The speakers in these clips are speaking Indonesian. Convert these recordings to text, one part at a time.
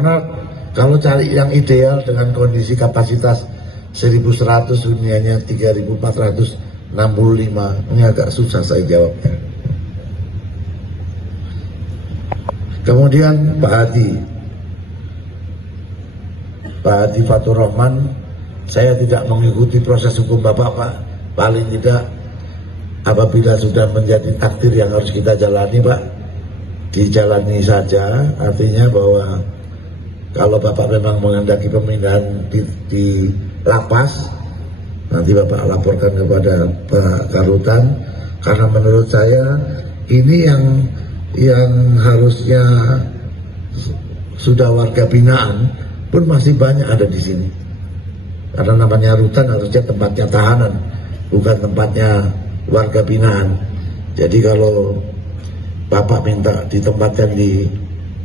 Karena kalau cari yang ideal dengan kondisi kapasitas 1.100 huniannya 3.465, ini agak susah saya jawabnya. Kemudian Pak Hadi Fatur Rahman, saya tidak mengikuti proses hukum Bapak, Pak. Paling tidak apabila sudah menjadi takdir yang harus kita jalani, Pak, dijalani saja. Artinya bahwa kalau Bapak memang menghendaki pemindahan di lapas, nanti Bapak laporkan kepada Pak Karutan, karena menurut saya ini yang harusnya sudah warga binaan pun masih banyak ada di sini. Karena namanya rutan harusnya tempatnya tahanan, bukan tempatnya warga binaan. Jadi kalau Bapak minta ditempatkan di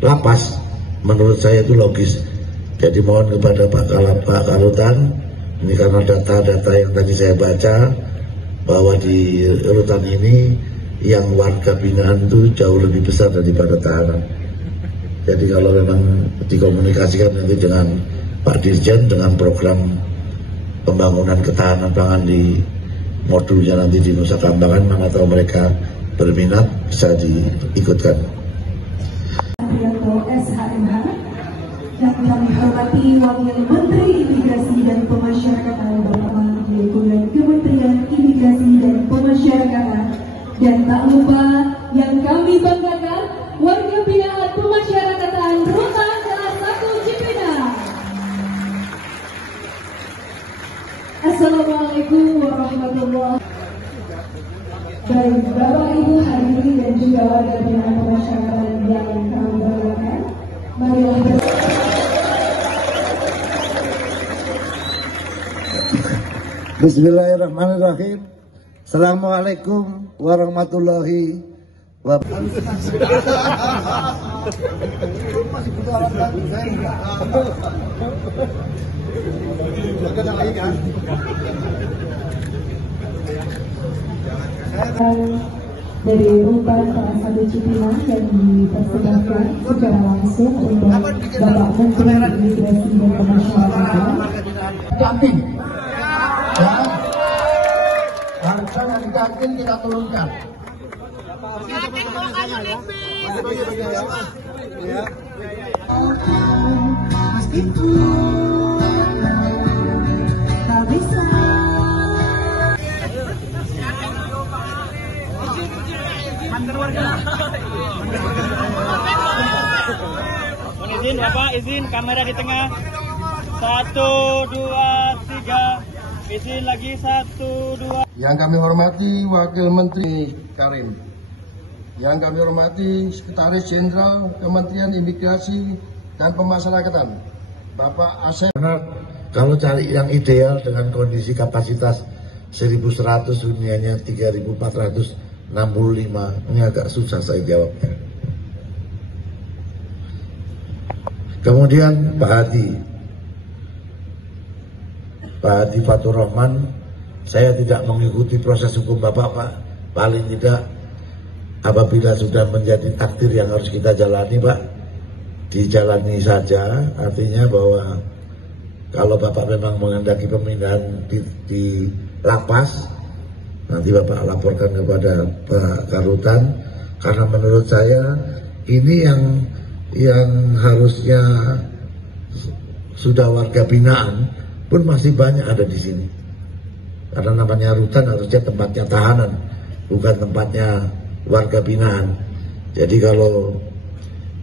lapas, menurut saya itu logis. Jadi mohon kepada Pak Karutan, ini karena data-data yang tadi saya baca, bahwa di rutan ini yang warga binaan itu jauh lebih besar daripada tahanan. Jadi kalau memang dikomunikasikan nanti dengan Pak Dirjen dengan program pembangunan ketahanan pangan di modulnya nanti di Nusa Kambangan, mana tahu mereka berminat bisa diikutkan. SHMH yang kami hormati Wakil Menteri Imigrasi dan Pemasyarakatan Bapak Menteri Kementerian Imigrasi dan Pemasyarakatan, dan tak lupa yang kami banggakan warga binaan pemasyarakatan Rutan Kelas 1 Cipinang. Assalamualaikum warahmatullahi wabarakatuh. Baik, Bapak Ibu hadirin dan juga warga binaan pemasyarakatan yang kami banggakan, marilah Bismillahirrahmanirrahim. Assalamualaikum warahmatullahi wabarakatuh. Dari Rutan Kelas 1 Cipinang yang dipersembahkan secara langsung untuk Bapak Menteri Imigrasi dan Pemasyarakatan. Kantin, ya, harga dari kantin kita turunkan. Tak bisa. Izin Bapak, izin kamera di tengah. 1, 2, 3. Izin lagi 1, 2. Yang kami hormati Wakil Menteri Karim, yang kami hormati Sekretaris Jenderal Kementerian Imigrasi dan Pemasyarakatan Bapak Asep. Karena kalau cari yang ideal dengan kondisi kapasitas 1.100 huniannya 3.465, ini agak susah saya jawabnya. Kemudian Pak Hadi Fatur Rahman, saya tidak mengikuti proses hukum Bapak, Pak. Paling tidak apabila sudah menjadi takdir yang harus kita jalani, Pak, dijalani saja. Artinya bahwa kalau Bapak memang menghendaki pemindahan di lapas, nanti Bapak laporkan kepada Pak Karutan, karena menurut saya ini yang harusnya sudah warga binaan pun masih banyak ada di sini. Karena namanya rutan harusnya tempatnya tahanan, bukan tempatnya warga binaan. Jadi kalau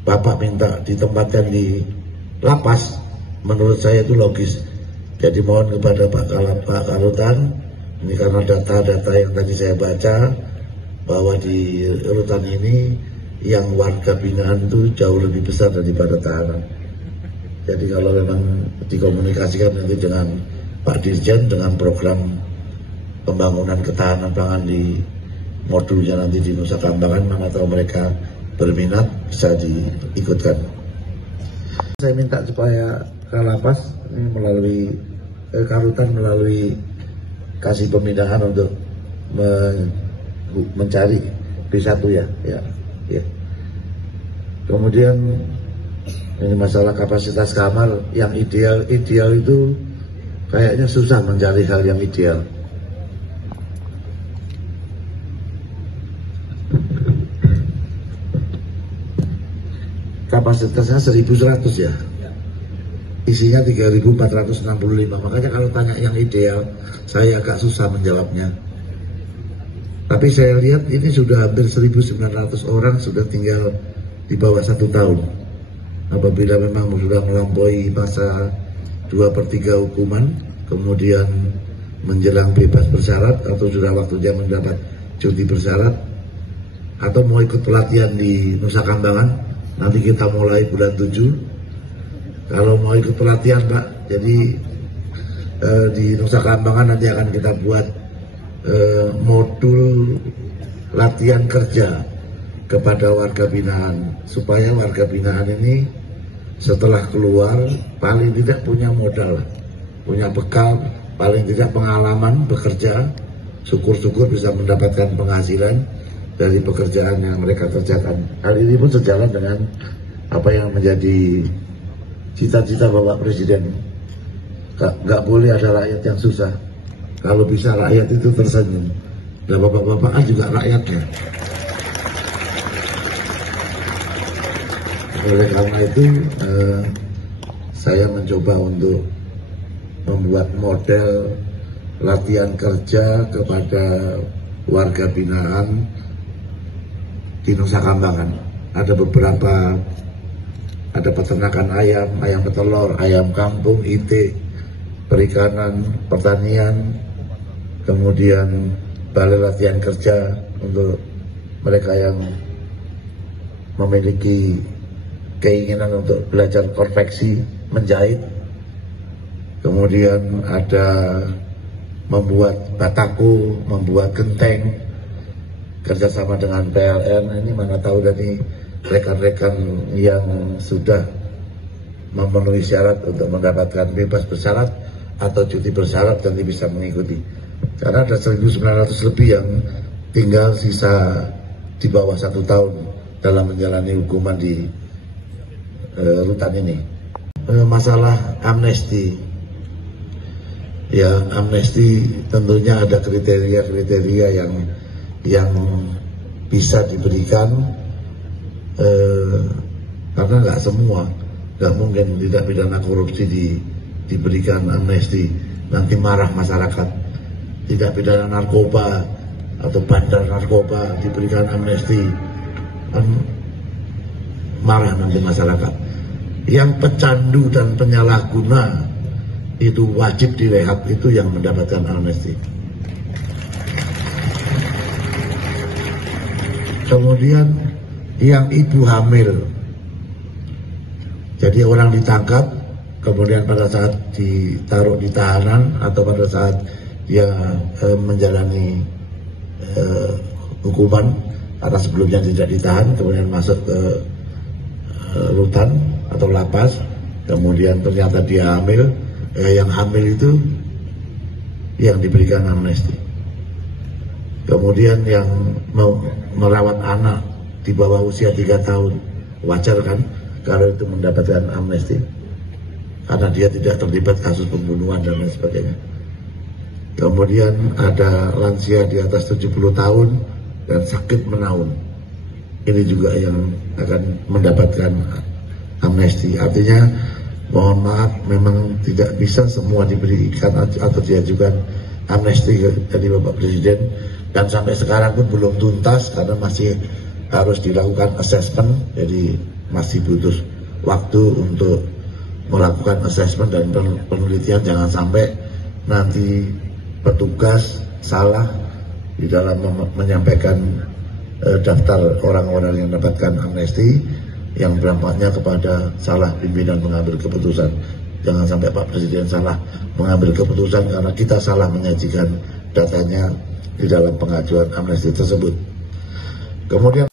Bapak minta ditempatkan di lapas, menurut saya itu logis. Jadi mohon kepada Pak Karutan, ini karena data-data yang tadi saya baca, bahwa di rutan ini yang warga binaan itu jauh lebih besar daripada tahanan. Jadi kalau memang dikomunikasikan nanti dengan Pak Dirjen dengan program pembangunan ketahanan pangan di modulnya nanti di Nusa Kambangan, mana tahu mereka berminat bisa diikutkan. Saya minta supaya Kalapas ini melalui Karutan melalui kasih pemindahan untuk mencari B1 ya. Kemudian Ini masalah kapasitas kamar yang ideal itu kayaknya susah mencari hal yang ideal. Kapasitasnya 1.100 ya, isinya 3.465. Makanya kalau tanya yang ideal, saya agak susah menjawabnya. Tapi saya lihat ini sudah hampir 1.900 orang sudah tinggal di bawah 1 tahun. Apabila memang sudah melampaui masa 2/3 hukuman, kemudian menjelang bebas bersyarat atau sudah waktunya mendapat cuti bersyarat, atau mau ikut pelatihan di Nusa Kambangan, nanti kita mulai bulan 7. Kalau mau ikut pelatihan Pak, jadi di Nusa Kambangan nanti akan kita buat modul latihan kerja kepada warga binaan, supaya warga binaan ini setelah keluar paling tidak punya modal, punya bekal, paling tidak pengalaman bekerja, syukur-syukur bisa mendapatkan penghasilan dari pekerjaan yang mereka kerjakan. Hal ini pun sejalan dengan apa yang menjadi cita-cita Bapak Presiden. Gak boleh ada rakyat yang susah. Kalau bisa rakyat itu tersenyum. Dan bapak-bapak juga rakyatnya. Oleh karena itu saya mencoba untuk membuat model latihan kerja kepada warga binaan di Nusa Kambangan. Ada beberapa, ada peternakan ayam, ayam petelur, ayam kampung, itik, perikanan, pertanian, kemudian balai latihan kerja untuk mereka yang memiliki keinginan untuk belajar konveksi, menjahit. Kemudian ada membuat batako, membuat genteng, kerjasama dengan PLN. Ini mana tahu dari rekan-rekan yang sudah memenuhi syarat untuk mendapatkan bebas bersyarat atau cuti bersyarat nanti bisa mengikuti. Karena ada 1.900 lebih yang tinggal sisa di bawah 1 tahun dalam menjalani hukuman di rutan ini. Masalah amnesti, ya amnesti tentunya ada kriteria-kriteria yang bisa diberikan, karena nggak semua, nggak mungkin tidak pidana korupsi diberikan amnesti, nanti marah masyarakat. Tidak pidana narkoba atau bandar narkoba diberikan amnesti, kan marah nanti masyarakat. Yang pecandu dan penyalahguna itu wajib direhab, itu yang mendapatkan amnesti. Kemudian yang ibu hamil, jadi orang ditangkap, kemudian pada saat ditaruh di tahanan atau pada saat dia menjalani hukuman karena sebelumnya tidak ditahan, kemudian masuk ke rutan atau lapas, kemudian ternyata dia hamil, yang hamil itu yang diberikan amnesti. Kemudian yang merawat anak di bawah usia 3 tahun, wajar kan kalau itu mendapatkan amnesti, karena dia tidak terlibat kasus pembunuhan dan lain sebagainya. Kemudian ada lansia di atas 70 tahun dan sakit menaun, ini juga yang akan mendapatkan amnesti. Artinya mohon maaf, memang tidak bisa semua diberikan atau diajukan amnesti dari Bapak Presiden, dan sampai sekarang pun belum tuntas karena masih harus dilakukan assessment, jadi masih butuh waktu untuk melakukan assessment dan penelitian. Jangan sampai nanti petugas salah di dalam menyampaikan daftar orang-orang yang mendapatkan amnesti, yang berdampaknya kepada salah pimpinan mengambil keputusan. Jangan sampai Pak Presiden salah mengambil keputusan karena kita salah menyajikan datanya di dalam pengajuan amnesti tersebut. Kemudian